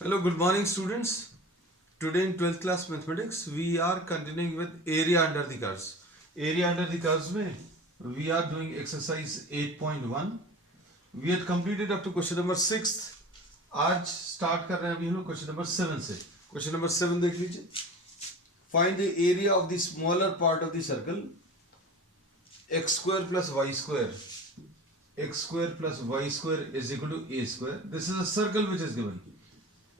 Hello, good morning, students. Today in 12th class mathematics, we are continuing with area under the curves. Area under the curves में we are doing exercise 8.1. We had completed up to question number 6th. आज start कर रहे हैं अभी हम लोग question number 7 से. Question number 7 देख लीजिए. Find the area of the smaller part of the circle x square plus y square. X square plus y square is equal to a square. This is a circle which is given.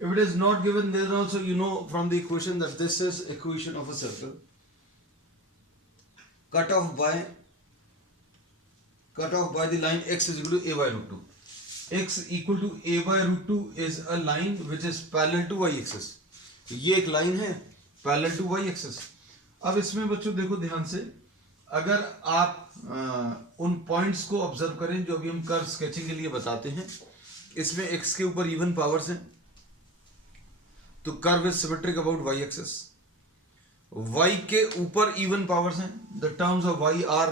If it is not given, then also you know from the equation that this is equation of a circle cut off by the line x is equal to a by root 2. X equal to a by root 2 is a line which is parallel to y axis. ये एक line है parallel to y axis. अब इसमें बच्चों देखो ध्यान से, अगर आप उन पॉइंट्स को ऑब्जर्व करें जो अभी हम कर्व स्केचिंग के लिए बताते हैं, इसमें x के ऊपर इवन पावर्स हैं तो curve is symmetric about Y axis. y के ऊपर इवन पावर्स हैं. The terms of y are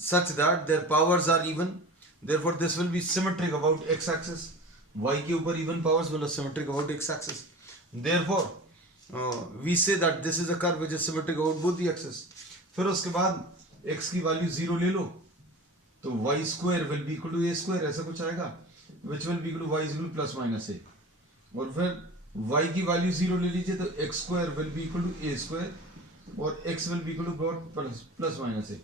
such that their powers are even, therefore this will be symmetric about x axis. y के ऊपर even powers will be symmetric about x axis. Therefore we say that this is a curve which is symmetric about both the axis. फिर उसके बाद x की value 0 ले लो तो y square will be equal to a square, ऐसा कुछ आएगा, which will be equal to y is equal to plus minus a. और फिर y की वैल्यू 0 ले लीजिए तो x square will be equal to a square और x will be equal to plus minus a.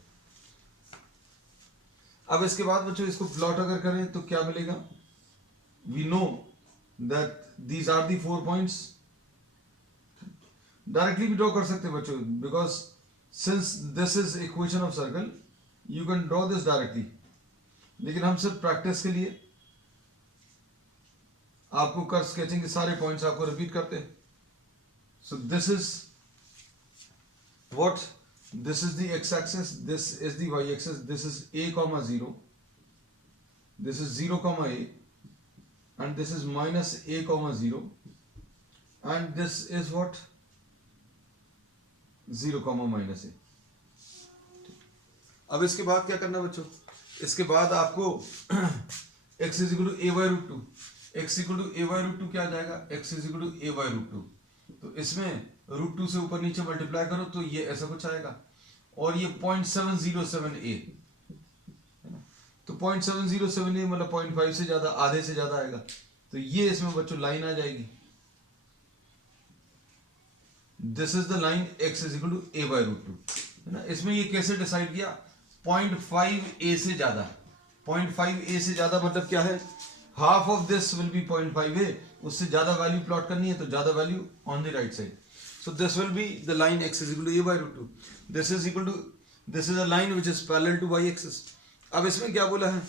अब इसके बाद बच्चों इसको प्लॉट अगर करें तो क्या मिलेगा? We know that these are the 4 points. Directly भी ड्रॉ कर सकते हैं बच्चों, because since this is equation of circle you can draw this directly. लेकिन हम सिर्फ प्रैक्टिस के लिए आपको कर्व स्केचिंग के सारे पॉइंट्स आपको रिपीट करते हैं. सो this is what, this is the x axis, this is the y axis, this is a comma 0, this is 0 comma a, and this is minus a comma 0, and this is what, 0 comma minus a. अब इसके बाद क्या करना बच्चों? इसके बाद आपको x is equal to a by root 2, x equal to a by root 2 क्या आ जाएगा? x is equal to a by root 2. तो इसमें रूट 2 से ऊपर नीचे मल्टीप्लाई करो तो ये ऐसा कुछ आएगा. और ये 0.707a, तो 0.707a मतलब 0.5 से ज्यादा, आधे से ज्यादा आएगा. तो ये इसमें बच्चों लाइन आ जाएगी. This is the line x is equal to a by root 2, है ना. इसमें ये कैसे डिसाइड किया? 0.5a से ज्यादा. 0.5a से ज्यादा मतलब क्या है? Half of this will be 0.5a. उससे ज्यादा वैल्यू प्लॉट करनी है तो ज्यादा value on the right side. So this will be the line x is equal to a by root 2. This is equal to, this is a line which is parallel to y axis. अब इसमें क्या बोला है?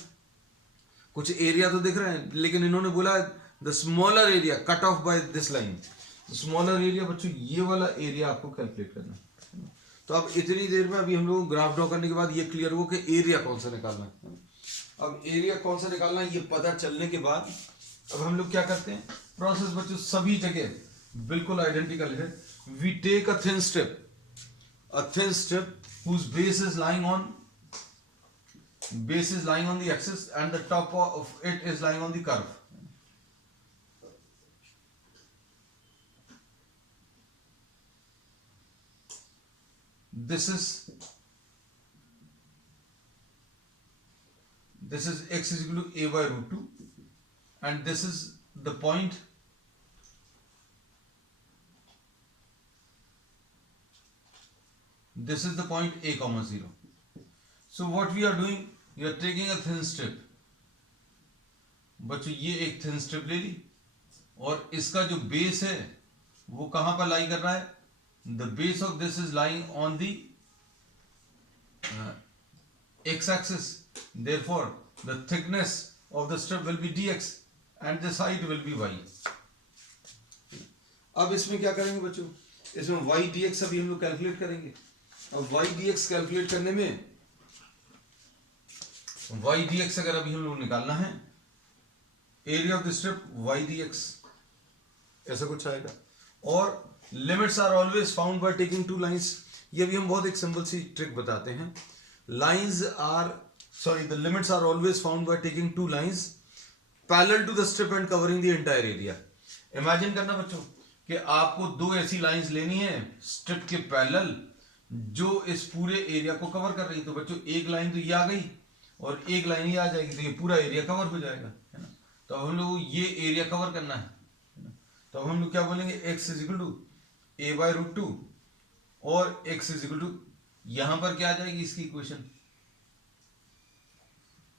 कुछ area तो दिख रहे हैं, लेकिन इन्होंने बोला the smaller area cut off by this line. Smaller area बच्चों ये वाला एरिया आपको कैलकुलेट करना है. तो अब इतनी देर में अभी हम लोग ग्राफ ड्रॉ करने के बाद ये क्लियर हो कि एरिया कौन सा निकालना है. अब एरिया कौन सा निकालना है ये पता चलने के बाद अब हम लोग क्या करते हैं? प्रोसेस बच्चों सभी जगह बिल्कुल आइडेंटिकल है. We take a thin strip whose base is lying on the axis and the top of it is lying on the curve. This is x is equal to a by root 2, and this is the point a comma 0. So what we are doing, we are taking a thin strip. बच्चों ये एक thin strip ले ली और इसका जो base है वो कहां पर लाई कर रहा है? The base of this is lying on the x axis. Therefore the thickness of the strip will be dx and this height will be y. अब इसमें क्या करेंगे बच्चों? इसमें y dx अभी हम लोग कैलकुलेट करेंगे. अब y dx कैलकुलेट करने में y dx अगर अभी हम लोग निकालना है, area of the strip y dx ऐसा कुछ आएगा. और limits are always found by taking two lines. ये भी हम बहुत एक सिंपल सी ट्रिक बताते हैं. Lines are the limits are always found by taking two lines parallel to the strip and covering the entire area. Imagine करना बच्चों कि आपको दो ऐसी लाइंस लेनी है स्ट्रिप के पैरेलल जो इस पूरे एरिया को कवर कर रही है। तो बच्चों एक लाइन तो ये आ गई और एक लाइन ये आ जाएगी, तो ये पूरा एरिया कवर हो जाएगा, है ना। तो हम लोग ये एरिया कवर करना है ना। तो हम लोग क्या बोलेंगे, x is equal to A by root two, और x इज इक्वल टू यहां पर क्या आ जाएगी इसकी equation,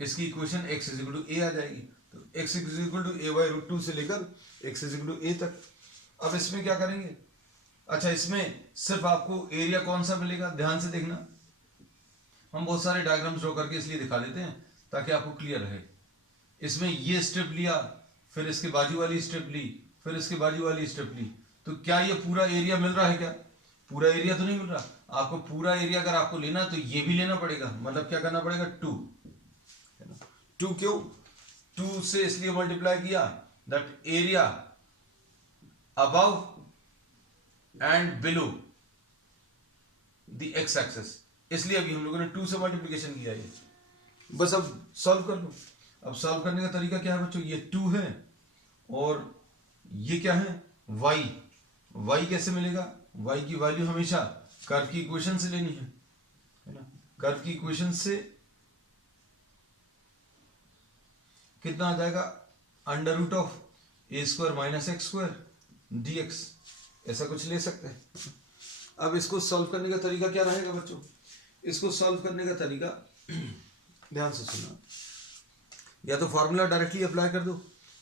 x is equal to A आ जाएगी। तो x is equal to A by root two से लेकर x is equal to A तक। अब इसमें क्या करेंगे, अच्छा इसमें सिर्फ आपको एरिया कौन सा मिलेगा, ध्यान से देखना। हम बहुत सारे डायग्राम्स ड्रॉ करके इसलिए दिखा देते हैं ताकि आपको क्लियर रहे। इसमें ये स्ट्रिप लिया, फिर इसके बाजू वाली स्ट्रिप ली, फिर इसके बाजू वाली स्ट्रिप ली, तो क्या ये पूरा एरिया मिल रहा है, क्या पूरा एरिया तो नहीं मिल रहा। आपको पूरा एरिया अगर आपको लेना तो ये भी लेना पड़ेगा, मतलब क्या करना पड़ेगा, 2, है ना। 2 क्यों, 2 से इसलिए मल्टीप्लाई किया that area above and below the x axes, इसलिए अभी हम लोगों ने 2 से मल्टीप्लिकेशन किया है। बस अब सॉल्व कर लो। अब सॉल्व करने का तरीका क्या है बच्चों, ये 2 है और ये क्या है, y। y कैसे मिलेगा, y की वैल्यू हमेशा कर्व की इक्वेशन से लेनी है ना। कर्व की इक्वेशन से कितना आ जाएगा, under root of A square minus x square d x, ऐसा कुछ ले सकते हैं। अब इसको सॉल्व करने का तरीका क्या रहेगा बच्चों, इसको सॉल्व करने का तरीका ध्यान से सुनना, या तो फॉर्मूला डायरेक्टली अप्लाई कर दो,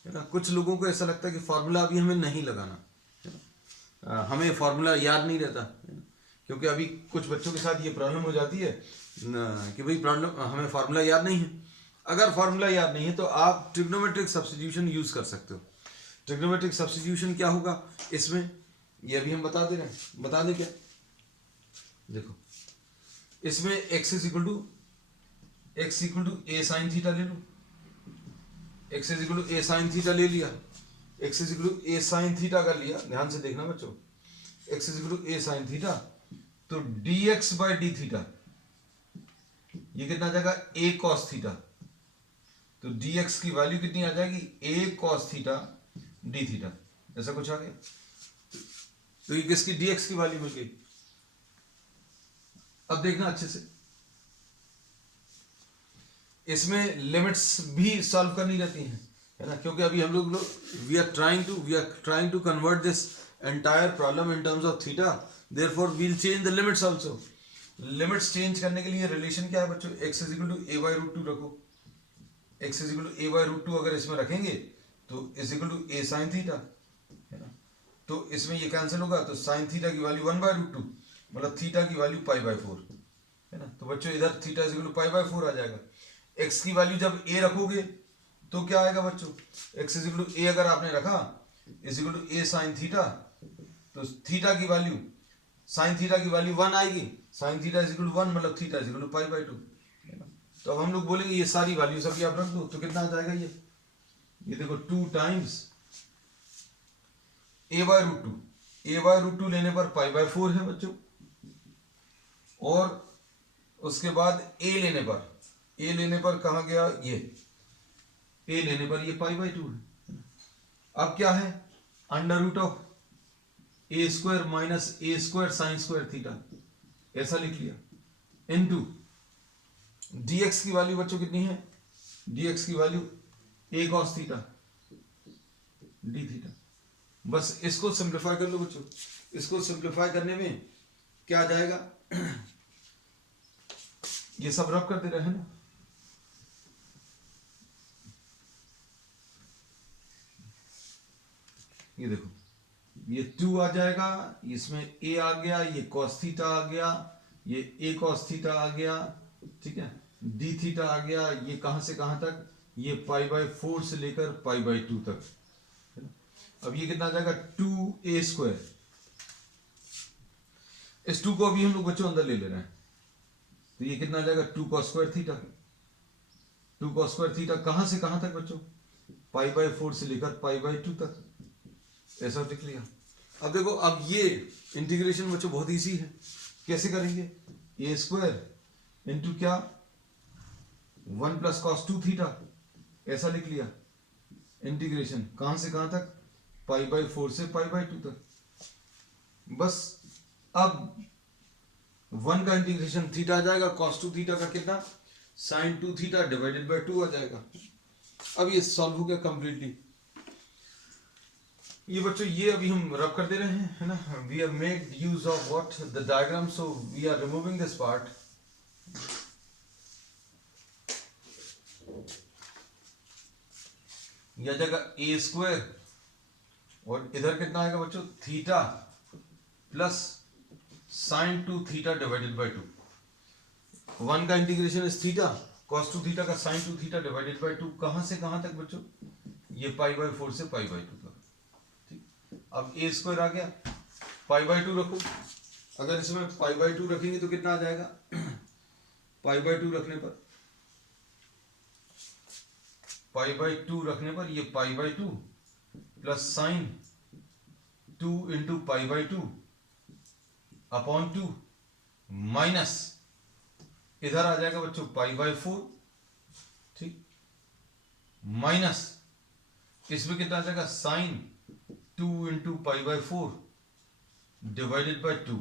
है ना। कुछ लोगों को ऐसा लगता है कि फॉर्मूला अभी हमें नहीं लगाना, है ना, हमें फॉर्मूला याद नहीं रहता, है ना। क्योंकि अभी कुछ बच्चों के साथ ये प्रॉब्लम हो जाती है कि भाई प्रॉब्लम हमें फार्मूला याद नहीं है। अगर फार्मूला याद नहीं है तो आप ट्रिग्नोमेट्रिक सब्स्टिट्यूशन यूज कर सकते हो। ट्रिग्नोमेट्रिक सब्स्टिट्यूशन क्या होगा इसमें, ये अभी हम बता दे रहे हैं, बता दे क्या, देखो इसमें x is equal to a sine theta ले लो, x is equal to a sine theta ले लिया, x is equal to a sine theta कर लिया, ध्यान से देखना बच्चों, x is equal to a sine theta, तो dx बाई डी थीटा ये कितना आ जाएगा, a cos थीटा, तो dx की वैल्यू कितनी आ जाएगी, a cos theta d theta, ऐसा कुछ आ गया। तो ये किसकी, dx की वैल्यू मिल गई। अब देखना अच्छे से, इसमें लिमिट्स भी सॉल्व करनी रहती हैं, है ना, क्योंकि अभी हम लोग we are trying to convert this entire problem in terms of theta, therefore we will change the limits also. Limits change करने के लिए रिलेशन क्या है बच्चों, x is equal to A by root two रखो, x is equal to A by root two अगर इसमें रखेंगे तो is equal to a sine theta, है ना। तो इसमें ये कैंसिल होगा, तो साइन थीटा की वैल्यू 1 बाई रूट टू, मतलब थीटा की वैल्यू पाई बाई 4, है ना। तो बच्चों इधर theta is equal to pi by 4 आ जाएगा। x की वैल्यू जब a रखोगे तो क्या आएगा बच्चों, x is equal to a अगर आपने रखा is equal to a sine theta, तो थीटा की वैल्यू, साइन थीटा की वैल्यू 1 आएगी, sine theta is equal to 1 मतलब theta is equal to pi by 2, है ना। तो अब हम लोग बोलेंगे ये सारी वैल्यू सभी आप रख दो, तो कितना आ जाएगा ये देखो 2 times a by root two, a by root two लेने पर पाई बाई 4 है बच्चों, और उसके बाद a लेने पर कहाँ गया, ये a लेने पर ये पाई बाई 2 है। अब क्या है, under root of A square minus A square sine square theta, ऐसा लिख लिया, इनटू dx की वैल्यू बच्चों कितनी है, dx की value a cos theta d theta. बस इसको सिंप्लीफाई कर लो बच्चों, इसको सिंप्लीफाई करने में क्या आ जाएगा, ये सब रब करते रहे ना, ये देखो ये 2 आ जाएगा, इसमें a आ गया, ये cos थीटा आ गया, ये a cos थीटा आ गया, ठीक है, d थीटा आ गया, ये कहां से कहां तक, ये पाई बाई 4 से लेकर पाई बाई 2 तक, है ना। अब ये कितना आ जाएगा 2a स्क्वायर, इस 2 को अभी हम लोग बच्चों अंदर ले रहे हैं, तो ये कितना आ जाएगा 2 cos square theta, 2 cos square theta कहां से कहां तक बच्चों, पाई बाई 4 से लेकर पाई बाई 2 तक, ऐसा लिख लिया। अब देखो, अब ये इंटीग्रेशन बच्चों बहुत इजी है, कैसे करेंगे, ए स्क्वायर इंटू क्या 1 प्लस कॉस 2 थीटा, ऐसा लिख लिया, इंटीग्रेशन कहां से कहां तक, पाई बाई 4 से पाई बाई 2 तक। बस अब 1 का इंटीग्रेशन थीटा आ जाएगा, cos 2 थीटा का कितना, sin 2 थीटा डिवाइडेड बाय 2 आ जाएगा। अब ये सॉल्व हो गया कंप्लीटली। ये बच्चों ये अभी हम रब कर दे रहे हैं, है ना। We have made use of what the diagram, so we are removing this part. यह जगह a स्क्वायर और इधर कितना आएगा बच्चों, theta plus sin 2 theta divided by 2। 1 का integration is theta, cos 2 theta का sin 2 थीटा डिवाइडेड बाय 2। कहां से कहां तक बच्चों, ये पाई बाय 4 से पाई बाय 2 तक। ठीक, अब a स्क्वायर आ गया, पाई बाय 2 रखो। अगर इसमें पाई बाय 2 रखेंगे तो कितना आ जाएगा, पाई बाय 2 रखने पर, पाई बाय 2 रखने पर ये पाई by 2 plus sign 2 into pi by 2 upon 2 minus इधर आ जाएगा बच्चों पाई बाय 4। ठीक, माइनस इसमें कितना आ जाएगा, sine 2 into pi by 4 divided by 2।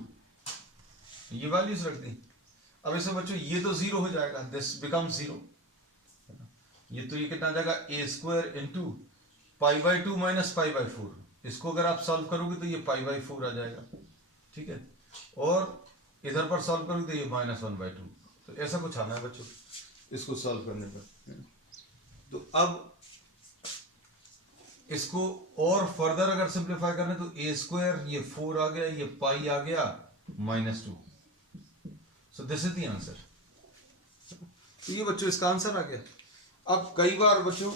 ये वैल्यूज रख दी। अब इसे बच्चों ये तो जीरो हो जाएगा, दिस बिकम जीरो। ये तो ये कितना आ जाएगा, A square into pi by 2 minus pi by 4। इसको अगर आप सॉल्व करोगे तो ये पाई बाय 4 आ जाएगा। ठीक है, और इधर पर सॉल्व करोगे तो ये -1/2। तो ऐसा कुछ आना है बच्चों इसको सॉल्व करने पर। तो अब इसको और फर्दर अगर सिंप्लीफाई करना है तो ए स्क्वायर, ये 4 आ गया, ये पाई आ गया -2। सो दिस इज द आंसर। तो ये बच्चों इसका आंसर आ गया। अब कई बार बच्चों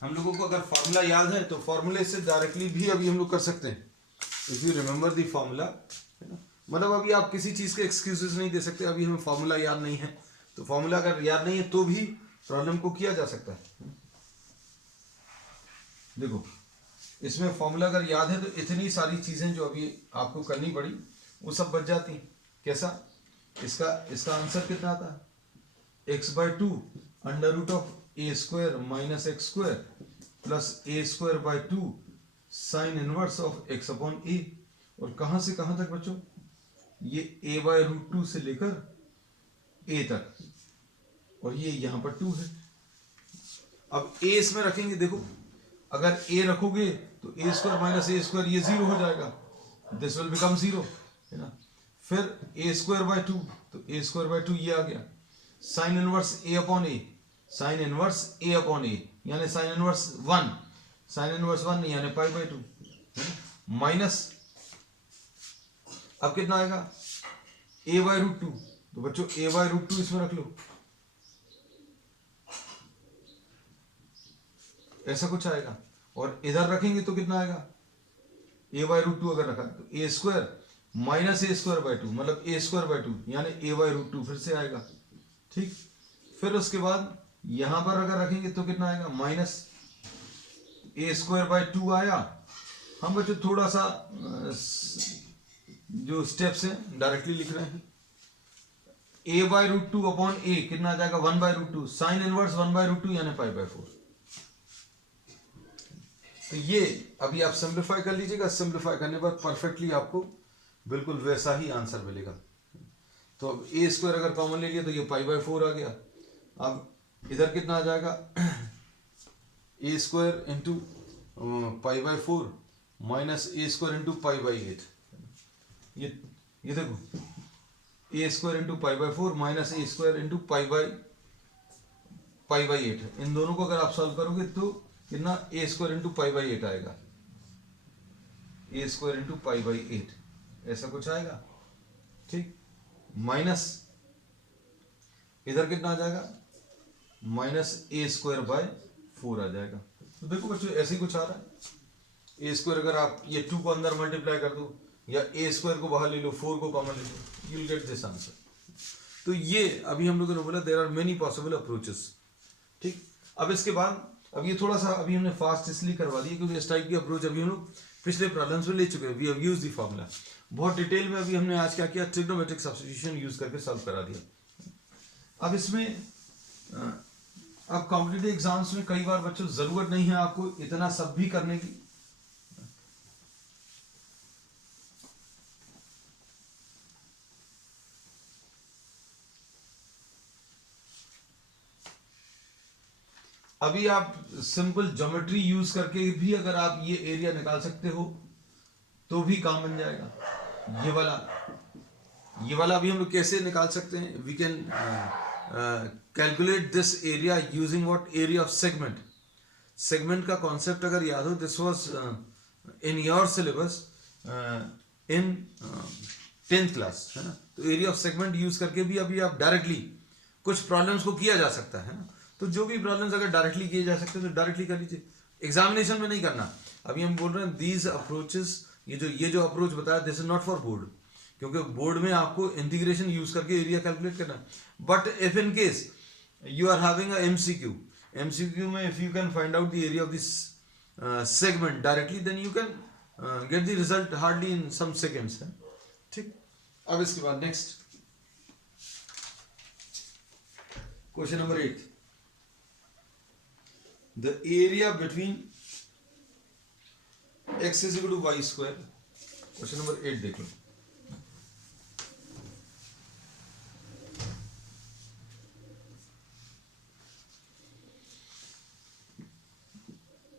हम लोगों को अगर फॉर्मूला याद है तो फॉर्मूले से डायरेक्टली भी अभी हम लोग कर सकते हैं, if you remember the formula, है ना। मतलब अभी आप किसी चीज के एक्सक्यूजेस नहीं दे सकते, अभी हमें फॉर्मूला याद नहीं है, तो फॉर्मूला अगर याद नहीं है तो भी प्रॉब्लम को किया जा सकता है। देखो इसमें फॉर्मूला अगर याद है तो इतनी सारी चीजें जो अभी आपको करनी पड़ी वो सब बच जाती। कैसा, इसका आंसर कितना आता है, x/2 under root of A square minus x square plus A square by 2 sine inverse of x upon A. और कहां से कहां तक बच्चों, ये a/√2 से लेकर a तक, और ये यहां पर 2 है। अब a इसमें रखेंगे, देखो अगर a रखोगे तो a square minus A square ये 0 हो जाएगा, दिस विल बिकम 0, है ना। फिर a स्क्वायर बाय 2 तो a स्क्वायर बाय 2 ये आ गया, sine inverse a upon a, sine inverse a upon a यानी साइन इनवर्स 1, साइन इनवर्स 1 नहीं यानी पाई बाय 2 माइनस, अब कितना आएगा a/√2। तो बच्चों a/√2 इसमें रख लो, ऐसा कुछ आएगा। और इधर रखेंगे तो कितना आएगा, a/√2 अगर रखा तो a square minus A square by 2 मतलब a स्क्वायर बाय 2 यानी a/√2 फिर से आएगा। ठीक, फिर उसके बाद यहां पर अगर रखेंगे तो कितना आएगा, माइनस ए स्क्वायर बाय 2 आया। हम बच्चों थोड़ा सा जो स्टेप्स हैं डायरेक्टली लिख रहे हैं, a/√2 अपॉन a कितना आ जाएगा, 1/√2 साइन इनवर्स 1/√2 यानी पाई बाय 4। तो ये अभी आप सिंप्लीफाई कर लीजिएगा, सिंप्लीफाई करने पर परफेक्टली आपको बिल्कुल वैसा ही आंसर मिलेगा। तो अब ए स्क्वायर अगर कॉमन ले लिया तो ये पाई बाय 4 आ गया। अब इधर कितना आ जाएगा, A square into pi by 4 minus A square into pi by 8। ये देखो A square into pi by 4 minus A square into pi by 8, इन दोनों को अगर आप सॉल्व करोगे तो कितना, A square into pi by 8 आएगा, A square into pi by 8 ऐसा कुछ आएगा। ठीक, माइनस इधर कितना आ जाएगा, माइनस ए स्क्वायर बाय 4 आ जाएगा। तो देखो बच्चों ऐसे ही कुछ आ रहा है, ए स्क्वायर अगर आप ये 2 को अंदर मल्टीप्लाई कर दो या ए स्क्वायर को बाहर ले लो, 4 को कॉमन ले लो, you will get this answer. तो ये अभी हम लोगों ने बोला there are many possible approaches. ठीक, अब इसके बाद अब ये थोड़ा सा अभी हमने फास्ट इसलिए करवा दिया क्योंकि इस टाइप की अप्रोच अभी हम लोग पिछले प्रॉब्लम्स में ले चुके हैं। We have used the formula बहुत डिटेल में। अभी हमने आज क्या किया, ट्रिग्नोमेट्रिक सब्स्टिट्यूशन यूज करके सॉल्व करा दिया। अब इसमें अब कॉम्पिटिटिव एग्जाम्स में कई बार बच्चों जरूरत नहीं है आपको इतना सब भी करने की, अभी आप सिंपल ज्योमेट्री यूज करके भी अगर आप ये एरिया निकाल सकते हो तो भी काम बन जाएगा। ये वाला अभी हम लोग कैसे निकाल सकते हैं? We can calculate this area using what? Area of segment. Segment का कॉन्सेप्ट अगर याद हो, this was in your syllabus in 10th class, है ना? तो एरिया ऑफ सेगमेंट यूज करके भी अभी आप डायरेक्टली कुछ प्रॉब्लम्स को किया जा सकता है ना? तो जो भी प्रॉब्लम्स अगर डायरेक्टली किए जा सकते हैं तो डायरेक्टली कर लीजिए, एग्जामिनेशन में नहीं करना। अभी हम बोल रहे हैं दीज अप्रोचेस, ये जो अप्रोच बताया, this is not for board, क्योंकि बोर्ड में आपको इंटीग्रेशन यूज करके एरिया कैलकुलेट करना। But if in case you are having a MCQ में if you can find out the area of this segment directly, then you can get the result hardly in some seconds, है ठीक। अब इसके बाद next question number 8, the area between x is equal to y square। Question number 8 देख लो।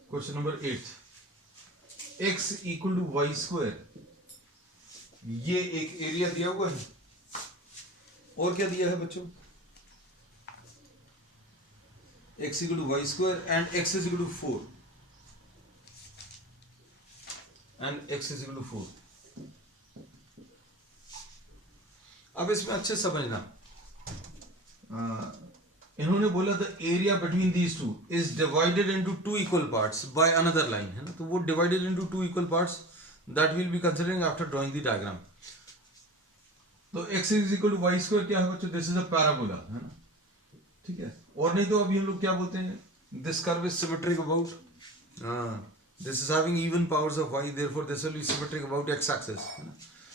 Question number 8, x equal to Y square, ये एक area दिया हुआ है। और क्या दिया है बच्चों? x equal to Y square and x is equal to 4 and x is equal to 4। अब इसमें अच्छे समझना, इन्होंने बोला the area between these two is divided into two equal parts by another line, है ना? तो वो divided into two equal parts that will be considering after drawing the diagram. तो x is equal to Y square क्या है बच्चों? This is a parabola, है ना? ठीक है। और नहीं तो अभी हम लोग क्या बोलते हैं, this curve is symmetric about, this is having even powers of y, therefore this will be symmetric about x axis, है ना?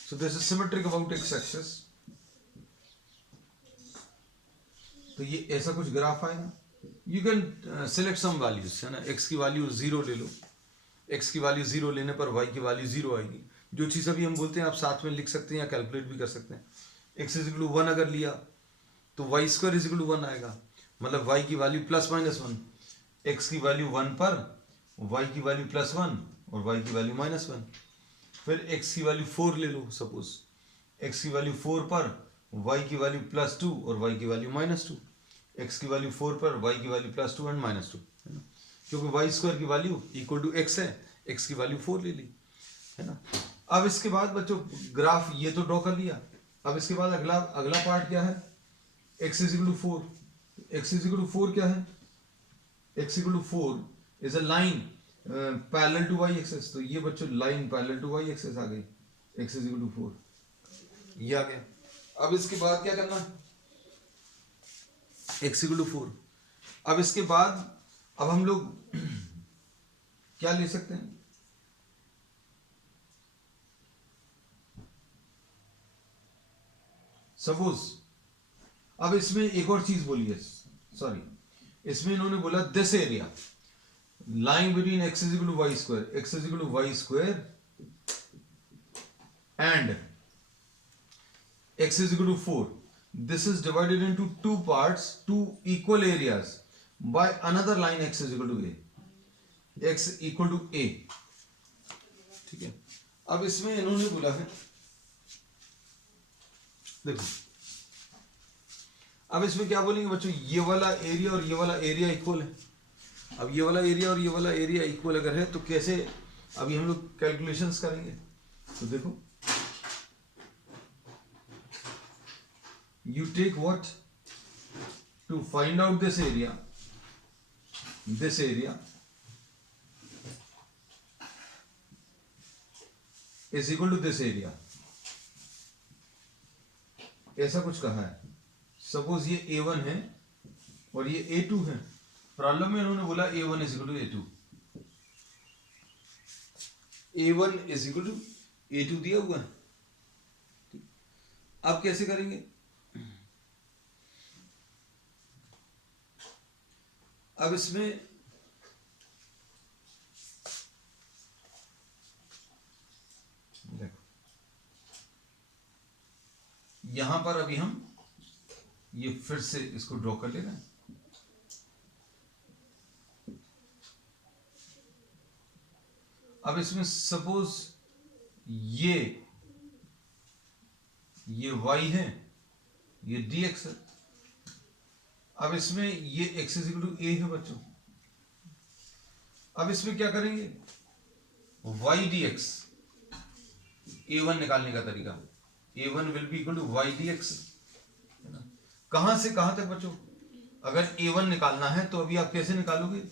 So this is symmetric about x axis. तो ये ऐसा कुछ ग्राफ आएगा। You can select some values, है ना? x की वैल्यू 0 ले लो, x की वैल्यू 0 लेने पर y की वैल्यू 0 आएगी। जो चीज़ अभी हम बोलते हैं आप साथ में लिख सकते हैं या कैलकुलेट भी कर सकते हैं। x इज इक्वल टू 1 अगर लिया तो y square is equal to 1 आएगा, मतलब y की वैल्यू प्लस माइनस 1, x की वैल्यू 1 पर y की वैल्यू प्लस 1 और y की वैल्यू माइनस 1। फिर x की वैल्यू 4 ले लो, सपोज x की वैल्यू 4 पर y की वैल्यू प्लस 2 और y की वैल्यू माइनस 2, x की वैल्यू 4 पर y की वैल्यू प्लस 2 एंड माइनस 2, है ना? क्योंकि वाई स्क्वायर की वैल्यू इक्वल टू x है, x की वैल्यू 4 ले ली, है ना? अब इसके बाद बच्चों ग्राफ ये तो ड्रॉ कर लिया। अब इसके बाद अगला पार्ट क्या है? x is equal to 4। x is equal to 4 क्या है? x equal to 4 is a line parallel to y axis. तो ये बच्चों line parallel to y axis आ गई, x इज इक्वल टू 4, ये आ गया। अब इसके बाद क्या करना? x equal to 4। अब इसके बाद अब हम लोग क्या ले सकते हैं? सपोज अब इसमें एक और चीज बोली है, सॉरी, इसमें इन्होंने बोला this area line between x is equal to Y square, x is equal to Y square and x is equal to 4. This is divided into two parts, two equal areas by another line x is equal to a. x equal to a. ठीक है। अब इसमें इन्होंने बोला है, देखो अब इसमें क्या बोलेंगे बच्चों, ये वाला एरिया और ये वाला एरिया इक्वल है। अब ये वाला एरिया और ये वाला एरिया इक्वल अगर है तो कैसे अभी हम लोग कैलकुलेशंस करेंगे? तो देखो, you take what to find out this area is equal to this area, ऐसा कुछ कहा है। सपोज ये a1 है और ये a2 है। प्रॉब्लम में इन्होंने बोला a1 is equal to a2, a1 is equal to a2 दिया हुआ है। अब कैसे करेंगे? अब इसमें देखो, यहां पर अभी हम ये फिर से इसको ड्रॉ कर लेना है। अब इसमें सपोज ये y है, ये dx है। अब इसमें ये x इक्वल टू a है बच्चों। अब इसमें क्या करेंगे, y dx, a1 निकालने का तरीका, a1 will be equal to y dx, है ना। कहां से कहां तक बच्चों, अगर a1 निकालना है तो अभी आप कैसे निकालोगे,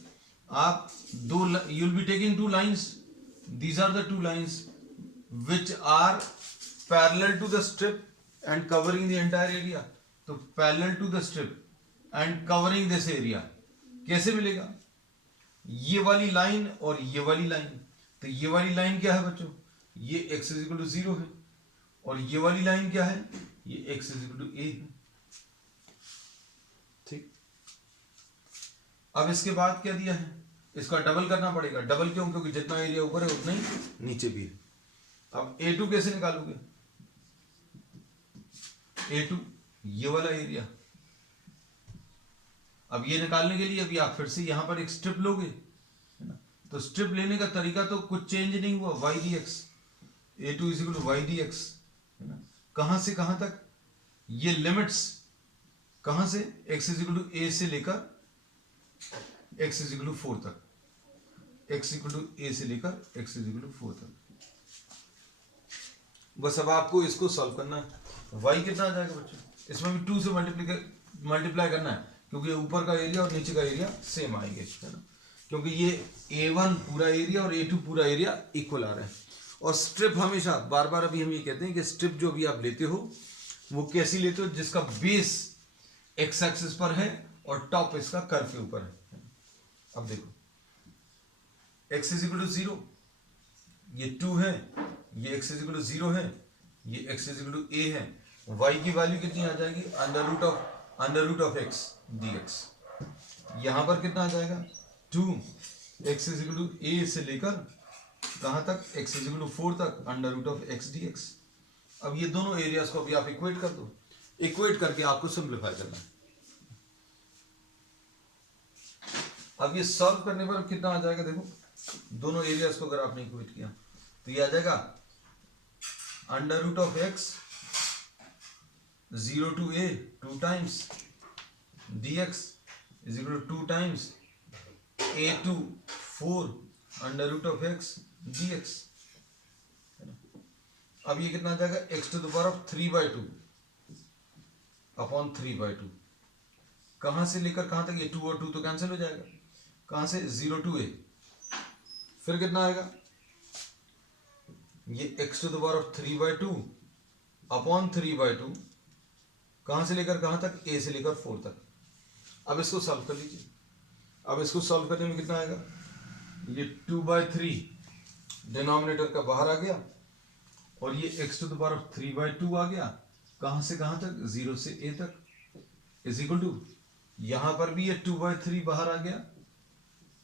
आप दो, you will be taking two lines, these are the two lines which are parallel to the strip and covering the entire area. तो parallel to the strip and covering this area कैसे मिलेगा, ये वाली लाइन और ये वाली line. तो ये वाली लाइन क्या है बच्चों, ये x इज इक्वल टू 0 है, और ये वाली लाइन क्या है, ये x is equal to a है। ठीक, अब इसके बाद क्या दिया है, इसका डबल करना पड़ेगा। डबल क्यों, क्योंकि जितना एरिया ऊपर है उतना ही नीचे भी है। अब a2 कैसे निकालोगे, a2 ये वाला एरिया। अब ये निकालने के लिए अभी आप फिर से यहां पर एक स्ट्रिप लोगे, है ना। तो स्ट्रिप लेने का तरीका तो कुछ चेंज नहीं हुआ, y dx, a2 is equal to y dx, है ना। कहां से कहां तक, ये लिमिट्स कहां से, x is equal to a से लेकर x इज इक्वल टू 4 तक, x इक्वल टू a से लेकर x इज इक्वल टू 4 तक। बस अब आपको इसको सॉल्व करना है। y कितना आ जाएगा बच्चों, इसमें भी 2 से मल्टीप्लाई करना है, क्योंकि ऊपर का एरिया और नीचे का एरिया सेम आएंगे, है ना। क्योंकि ये a1 पूरा एरिया और a2 पूरा एरिया इक्वल आ रहा है। और स्ट्रिप हमेशा, बार बार अभी हम ये कहते हैं कि स्ट्रिप जो भी आप लेते हो वो कैसी लेते हो, जिसका बेस x एक्सिस पर है और टॉप इसका कर्व के ऊपर है। अब देखो x इज इक्वल टू 0, ये 2 है, ये x इज इक्वल टू 0 है, ये x is equal to a है। y की वैल्यू कितनी आ जाएगी, under root of x dx। यहां पर कितना आ जाएगा, 2, x is equal to a से लेकर कहां तक, x इज इक्वल टू 4 तक, under root of x dx। अब ये दोनों एरियाज को अभी आप इक्वेट कर दो, इक्वेट करके आपको सिंप्लीफाई करना है। अब ये सॉल्व करने पर कितना आ जाएगा, देखो दोनों एरियाज को अगर आपने इक्वेट किया तो ये आ जाएगा under root of x 0 to a 2 times dx is equal to 2 times a2 4 under root of x dx। अब ये कितना आ जाएगा, x to the power of 3/2 upon 3/2। कहां से लेकर कहां तक, ये 2 और 2 तो कैंसिल हो जाएगा, कहां से, 0 to a, फिर कितना आएगा, ये x to the power of 3/2 upon 3/2, कहां से लेकर कहां तक, a से लेकर 4 तक। अब इसको सॉल्व कर लीजिए। अब इसको सॉल्व करने में कितना आएगा, ये 2/3 डिनोमिनेटर का बाहर आ गया, और ये x to the power of 3/2 आ गया, कहां से कहां तक, 0 से a तक, इज इक्वल टू, यहां पर भी ये 2/3 बाहर आ गया,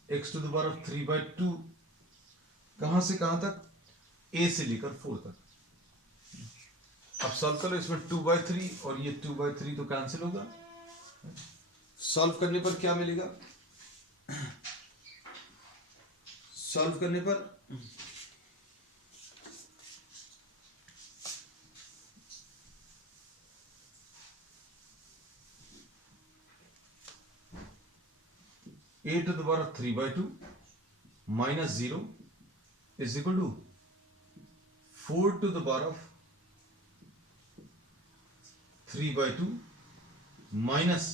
x to the power of 3/2 कहां से कहां तक, a से लेकर 4 तक। अब सॉल्व करो, इसमें 2/3 और ये 2/3 तो कैंसिल होगा। सॉल्व करने पर क्या मिलेगा, सॉल्व करने पर a to the power of 3/2 minus 0 is equal to 4 to the power of 3/2 minus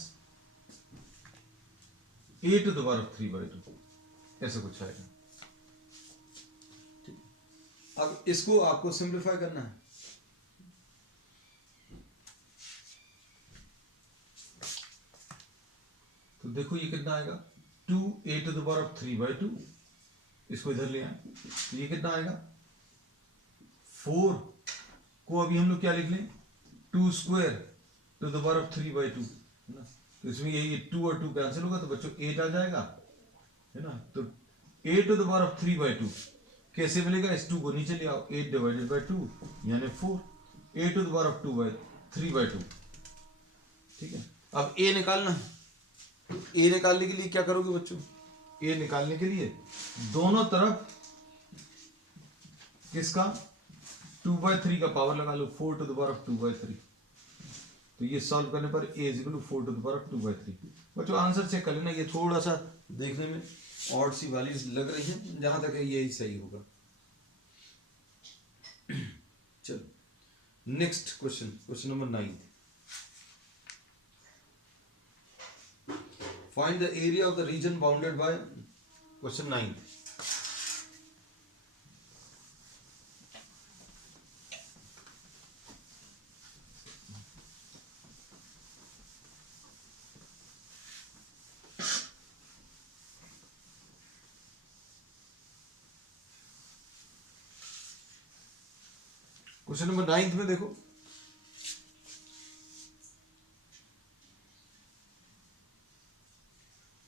a to the power of 3/2, ऐसा कुछ आएगा। अब इसको आपको सिंप्लीफाई करना है। तो देखो ये कितना आएगा, 2a to the power of 3/2, इसको इधर ले आए, तो ये कितना आएगा, 4 को अभी हम लोग क्या लिख लें, 2 square to the power of 3/2, है ना। तो इसमें ये 2 और 2 कैंसिल होगा, तो बच्चों 8 आ जाएगा, है ना। तो a to the power of 3/2 कैसे मिलेगा, इस 2 को नीचे ले आओ, 8 डिवाइडेड बाई 2 यानी 4, a to the power of 3/2, ठीक है। अब a निकालना है, तो a निकालने के लिए क्या करोगे बच्चों, a निकालने के लिए दोनों तरफ किसका 2/3 का पावर लगा लो 4 टू द पावर ऑफ 2/3, तो ये सॉल्व करने पर a is equal to 4 to the power of 2/3। बच्चों आंसर चेक कर लेना, ये थोड़ा सा देखने में ऑड सी वैल्यूज लग रही है, जहां तक है यही सही होगा। चलो next question, question number 9, find the area of the region bounded by, question 9, question number 9 में देखो,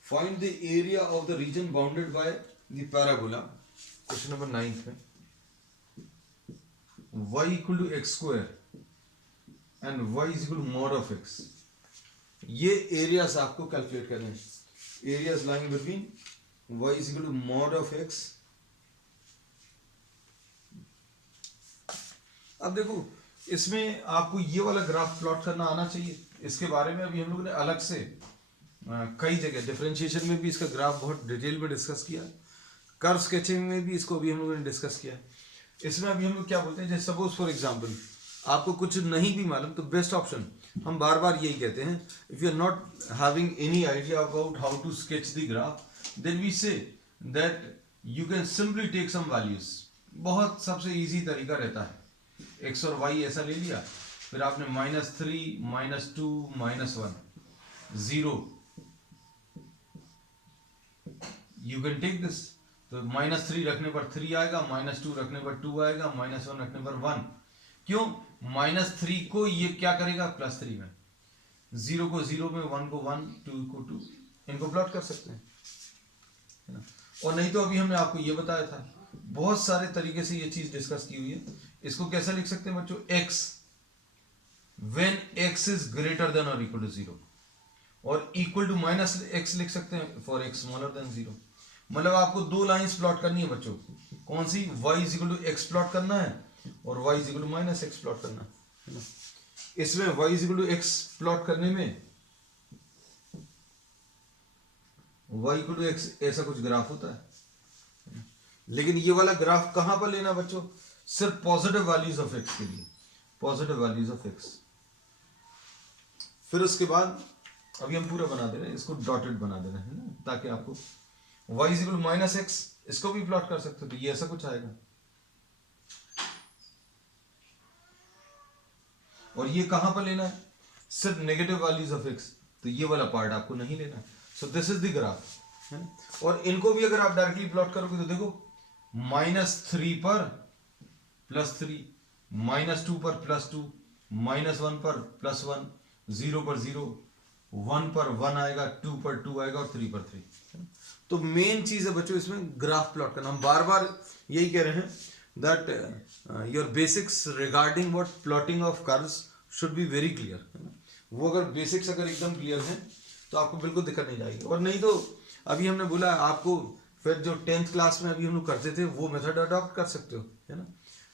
find the area of the region bounded by the parabola. Question number 9 में y equal to x square and y is equal to mod of x, ये areas आपको calculate करने हैं। Areas lying between y is equal to mod of x। अब देखो इसमें आपको ये वाला ग्राफ प्लॉट करना आना चाहिए, इसके बारे में अभी हम लोगों ने अलग से कई जगह डिफरेंशिएशन में भी इसका ग्राफ बहुत डिटेल में डिस्कस किया, कर्व स्केचिंग में भी इसको भी हम लोगों ने डिस्कस किया। इसमें अभी हम लोग क्या बोलते हैं, जैसे सपोज फॉर एग्जांपल आपको कुछ नहीं भी मालूम तो बेस्ट ऑप्शन हम बार बार यही कहते हैं, if you are not having any idea about how to sketch the graph then we say that you can simply take some values. बहुत सबसे इजी तरीका रहता है, x और y ऐसा ले लिया, फिर आपने -3 -2 -1 0, यू कैन टेक दिस। तो -3 रखने पर 3 आएगा, -2 रखने पर 2 आएगा, -1 रखने पर 1। क्यों? -3 को ये क्या करेगा +3 में, 0 को 0 में, 1 को 1, 2 को 2, इनको प्लॉट कर सकते हैं, है ना। और नहीं तो अभी हमने आपको ये बताया था, बहुत सारे तरीके से ये चीज डिस्कस की हुई है। इसको कैसे लिख सकते हैं बच्चों, x when x is greater than or equal to 0 और equal to -x लिख सकते हैं for x smaller than 0। मतलब आपको दो लाइंस प्लॉट करनी है बच्चों, कौन सी, y is equal to x plot करना है और y is equal to -x plot करना है ना। इसमें y is equal to x plot करने में y equal to x ऐसा कुछ ग्राफ होता है, लेकिन ये वाला ग्राफ कहां पर लेना बच्चों, सिर्फ पॉजिटिव वैल्यूज ऑफ x के लिए, पॉजिटिव वैल्यूज ऑफ x। फिर उसके बाद अभी हम पूरा बना दे रहे हैं, इसको डॉटेड बना देना है ना, ताकि आपको y is equal to -x इसको भी प्लॉट कर सकते हो, तो ये ऐसा कुछ आएगा। और ये कहां पर लेना है, सिर्फ नेगेटिव वैल्यूज ऑफ x, तो ये वाला पार्ट आपको नहीं लेना है। सो दिस इज द ग्राफ, है ना। और इनको भी अगर आप डायरेक्टली प्लॉट करोगे तो देखो -3 पर +3, -2 पर +2, -1 पर +1, 0 पर 0, 1 पर 1 आएगा, 2 पर 2 आएगा और 3 पर 3। तो मेन चीज है बच्चों इसमें ग्राफ प्लॉट करना। हम बार बार यही कह रहे हैं that your basics regarding what plotting of curves should be very clear, है ना। वो अगर बेसिक्स अगर एकदम क्लियर है तो आपको बिल्कुल दिक्कत नहीं जाएगी। और नहीं तो अभी हमने बोला आपको, फिर जो 10th क्लास में अभी हम लोग करते थे वो मेथड अडॉप्ट कर सकते हो, है ना।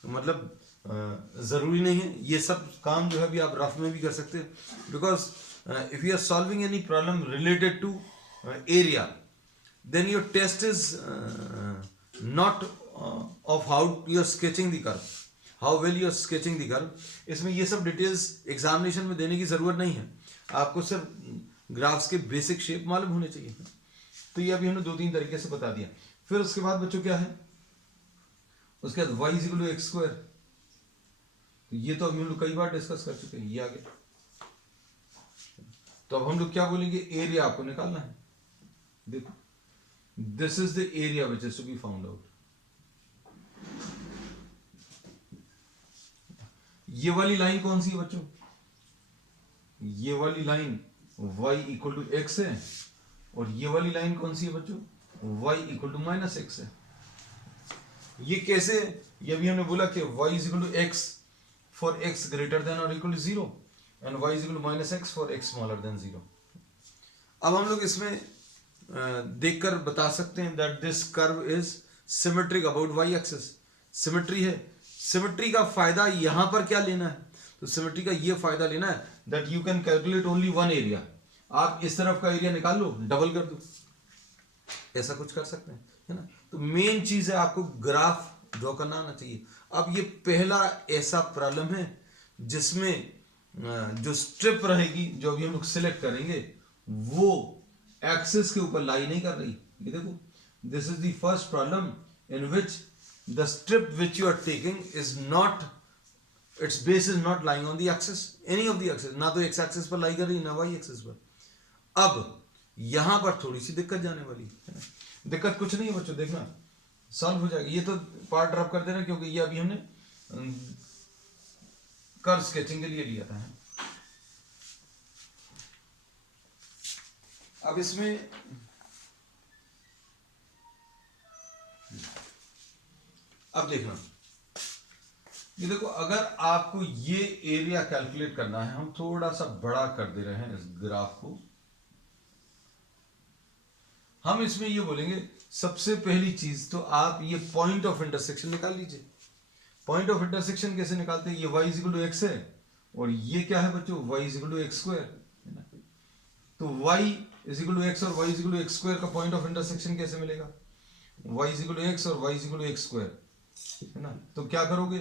मतलब जरूरी नहीं है, ये सब काम जो है अभी आप रफ में भी कर सकते हैं, because if you are solving any problem related to area then your test is not of how you are sketching the curve, how well you are sketching the curve. इसमें ये सब डिटेल्स एग्जामिनेशन में देने की जरूरत नहीं है, आपको सिर्फ ग्राफ्स के बेसिक शेप मालूम होने चाहिए। तो ये अभी हमने 2-3 तरीके से बता दिया। फिर उसके बाद बच्चों क्या है, उसके बाद y is equal to x square, तो ये तो अभी हम लोग कई बार डिस्कस कर चुके हैं, ये आगे। तो अब हम लोग क्या बोलेंगे, एरिया आपको निकालना है। देखो this is the area which is to be found out. ये वाली लाइन कौन सी है बच्चों, ये वाली line y equal to x है, और ये वाली लाइन कौन सी है बच्चों, y इक्वल टू -x है। ये कैसे, ये भी हमने बोला कि y is equal to x for x greater than और equal to 0 and y is equal to -x for x smaller than 0। अब हम लोग इसमें देखकर बता सकते हैं that this curve is symmetric about y axis. Symmetry है। सिमेट्री का फायदा यहां पर क्या लेना है, तो सिमेट्री का ये फायदा लेना है that you can calculate only one area. आप इस तरफ का एरिया निकाल लो, डबल कर दो, ऐसा कुछ कर सकते हैं, है ना। तो मेन चीज है आपको ग्राफ ड्रॉ करना आना चाहिए। अब ये पहला ऐसा प्रॉब्लम है जिसमें जो स्ट्रिप रहेगी, जो अभी हम लोग सिलेक्ट करेंगे, वो एक्सिस के ऊपर लाई नहीं कर रही। ये देखो, this is the first problem in which the strip which you are taking is not, its base is not lying on the axis, any of the axis, ना तो एक्स एक्सिस पर लाई कर रही, ना वाई एक्सिस पर। अब यहां पर थोड़ी सी दिक्कत जाने वाली है ना। दिक्कत कुछ नहीं है बच्चों, देखना सॉल्व हो जाएगी। ये तो पार्ट ड्रॉप कर देना, क्योंकि ये अभी हमने कर्व स्केचिंग के लिए लिया था। अब इसमें अब देखना, ये देखो, अगर आपको ये एरिया कैलकुलेट करना है, हम थोड़ा सा बड़ा कर दे रहे हैं इस ग्राफ को। हम इसमें ये बोलेंगे, सबसे पहली चीज तो आप ये पॉइंट ऑफ इंटरसेक्शन निकाल लीजिए। पॉइंट ऑफ इंटरसेक्शन कैसे निकालते हैं, ये y is equal to x है, और ये क्या है बच्चों, y is equal to x square, है ना। तो y is equal to X और y is equal to x square का पॉइंट ऑफ इंटरसेक्शन कैसे मिलेगा, y is equal to X और y is equal to x square, है ना। तो क्या करोगे,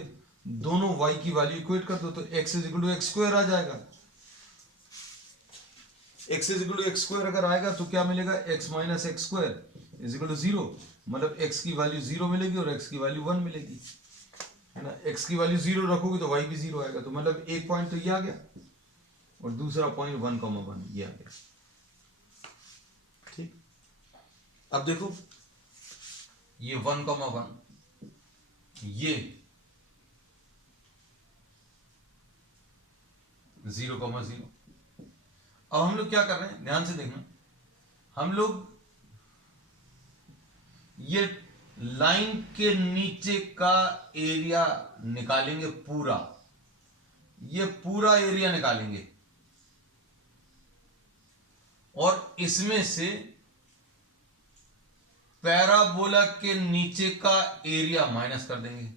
दोनों y की वैल्यू इक्वेट कर दो, तो x is equal to x square आ जाएगा। x is equal to x square अगर आएगा तो क्या मिलेगा, x minus x square is equal to 0, मतलब x की वैल्यू 0 मिलेगी और x की वैल्यू 1 मिलेगी, है ना। x की वैल्यू 0 रखोगे तो y भी 0 आएगा, तो मतलब एक पॉइंट तो ये आ गया और दूसरा पॉइंट 1,1 ये आ गया। ठीक, अब देखो ये 1,1, ये 0,0। अब हम लोग क्या कर रहे हैं, ध्यान से देखना, हम लोग ये लाइन के नीचे का एरिया निकालेंगे, पूरा ये पूरा एरिया निकालेंगे, और इसमें से पैराबोला के नीचे का एरिया माइनस कर देंगे।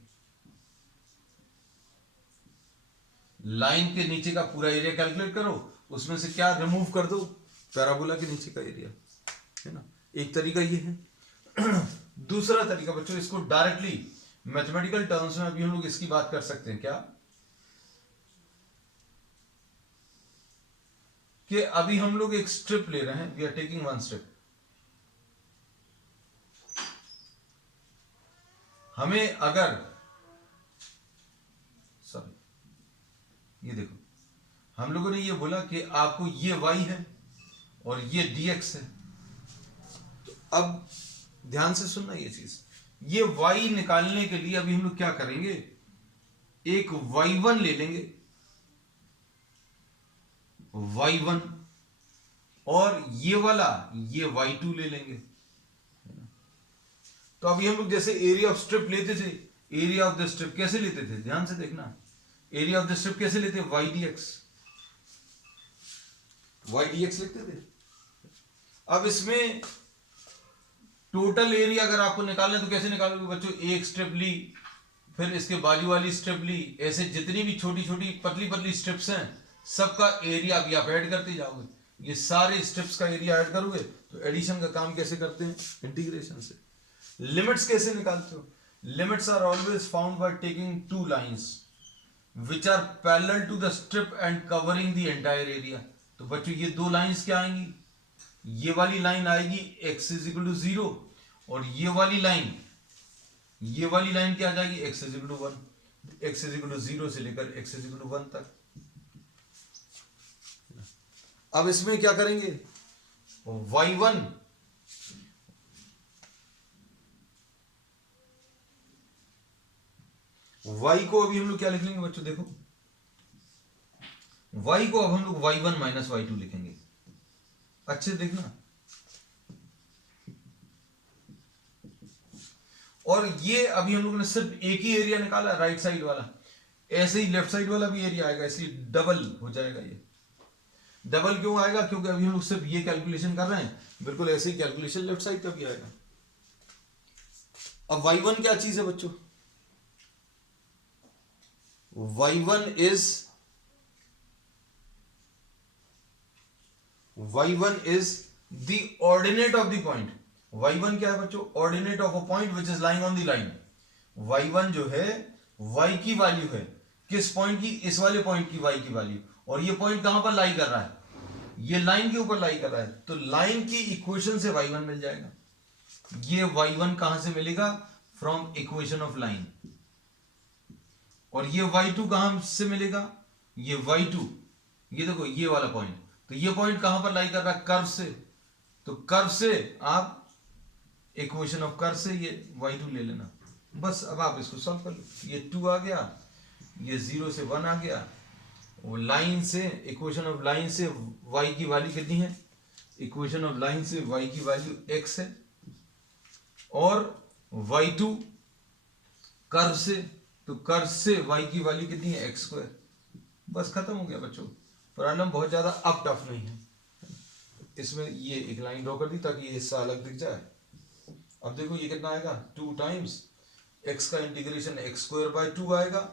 लाइन के नीचे का पूरा एरिया कैलकुलेट करो, उसमें से क्या रिमूव कर दो, पैराबोला के नीचे का एरिया, है ना। एक तरीका ये है। दूसरा तरीका बच्चों, इसको डायरेक्टली मैथमेटिकल टर्म्स में अभी हम लोग इसकी बात कर सकते हैं, क्या कि अभी हम लोग एक स्ट्रिप ले रहे हैं, we are taking one strip. हमें अगर, सॉरी, ये देखो, हम लोगों ने ये बोला कि आपको ये y है और ये dx है। तो अब ध्यान से सुनना ये चीज, ये y निकालने के लिए अभी हम लोग क्या करेंगे, एक y1 ले लेंगे, y1, और ये वाला ये y2 ले लेंगे। तो अभी हम लोग जैसे एरिया ऑफ स्ट्रिप लेते थे, एरिया ऑफ द स्ट्रिप कैसे लेते थे, ध्यान से देखना, एरिया ऑफ द स्ट्रिप कैसे लेते, y dx लिखते थे। अब इसमें टोटल एरिया अगर आपको निकालना है तो कैसे निकालोगे बच्चों, एक स्ट्रिप ली, फिर इसके बाजू वाली स्ट्रिप ली, ऐसे जितनी भी छोटी छोटी पतली पतली स्ट्रिप्स हैं सबका एरिया भी आप ऐड करते जाओगे। ये सारे स्ट्रिप्स का एरिया ऐड करोगे तो एडिशन का काम कैसे करते हैं, इंटीग्रेशन से। लिमिट्स कैसे निकालते हो, limits are always found by taking two lines which are parallel to the strip and covering the entire area. तो बच्चों ये दो लाइंस क्या आएंगी, ये वाली लाइन आएगी x इज इक्वल टू 0, और ये वाली लाइन क्या आ जाएगी, x is equal to 1। x is equal to 0 से लेकर x इज इक्वल टू 1 तक। अब इसमें क्या करेंगे, y1 y को अभी हम लोग क्या लिख लेंगे बच्चों, देखो y को अब हम लोग y1 माइनस y2 लिखेंगे। अच्छे देखना, और ये अभी हम लोगों ने सिर्फ एक ही एरिया निकाला, राइट साइड वाला, ऐसे ही लेफ्ट साइड वाला भी एरिया आएगा, इसलिए डबल हो जाएगा। ये डबल क्यों आएगा, क्योंकि अभी हम लोग सिर्फ ये कैलकुलेशन कर रहे हैं, बिल्कुल ऐसे ही कैलकुलेशन लेफ्ट साइड का भी आएगा। अब y1 क्या चीज है बच्चों, y1 is the ordinate of the point. y1 क्या है बच्चों? ordinate of a point which is lying on the line. y1 जो है y की वैल्यू है, किस पॉइंट की? इस वाले पॉइंट की y की वैल्यू, और ये पॉइंट कहां पर लाई कर रहा है? ये लाइन के ऊपर लाई कर रहा है, तो लाइन की इक्वेशन से y1 मिल जाएगा। ये y1 कहां से मिलेगा? From equation of line. और ये y2 कहां से मिलेगा? ये y2, ये देखो ये वाला पॉइंट, तो ये पॉइंट कहां पर लाई कर रहा है? कर्व से, तो कर्व से आप इक्वेशन ऑफ कर्व से ये y2 ले लेना। बस अब आप इसको सॉल्व कर लो। ये 2 आ गया, ये 0 से 1 आ गया, वो लाइन से, इक्वेशन ऑफ लाइन से y की वैल्यू कितनी है? इक्वेशन ऑफ लाइन से y की वैल्यू x है, और y2 कर्व से, तो कर्व से y की वैल्यू कितनी है? x²। बस खत्म हो गया बच्चों। प्रॉब्लम बहुत ज्यादा अब टफ नहीं है। इसमें ये एक लाइन ड्रॉ कर दी ताकि ये हिस्सा अलग दिख जाए। अब देखो ये कितना आएगा? 2 टाइम्स x का इंटीग्रेशन x²/2 आएगा,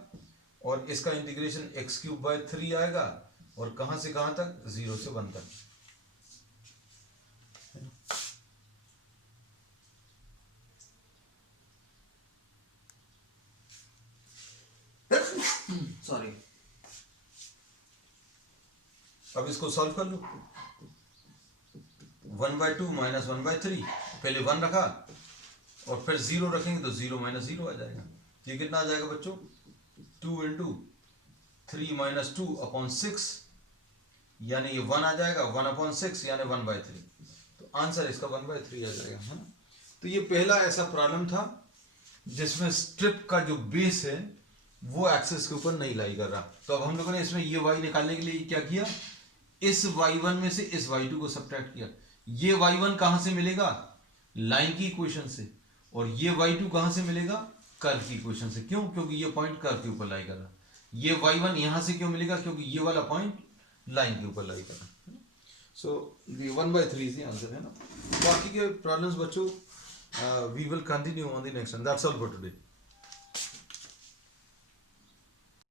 और इसका इंटीग्रेशन x³/3 आएगा, और कहां से कहां तक? 0 से 1 तक। सॉरी। अब इसको सॉल्व कर लो। 1/2 माइनस 1/3, पहले 1 रखा और फिर 0 रखेंगे तो 0 - 0 आ जाएगा। ये कितना आ जाएगा बच्चों? 2 × 3 - 2/6, यानी ये 1 आ जाएगा, 1/6 यानी 1/3। तो आंसर इसका 1/3 आ जाएगा, है ना। तो ये पहला ऐसा प्रॉब्लम था जिसमें स्ट्रिप का जो बेस है वो एक्सिस के ऊपर नहीं लाई कर रहा। तो अब हम लोगों ने इसमें ये y निकालने के लिए क्या किया? इस y1 में से इस y2 को सब्ट्रैक्ट किया। ये y1 कहां से मिलेगा? लाइन की इक्वेशन से, और ये y2 कहां से मिलेगा? कर्व की इक्वेशन से। क्यों? क्योंकि ये पॉइंट कर्व के ऊपर लाई कर रहा। ये y1 यहां से क्यों मिलेगा? क्योंकि ये वाला पॉइंट लाइन के ऊपर लाई कर रहा। सो ये 1/3 इज द आंसर, है ना। बाकी के प्रॉब्लम्स बच्चों we will continue on the next one. That's all for today.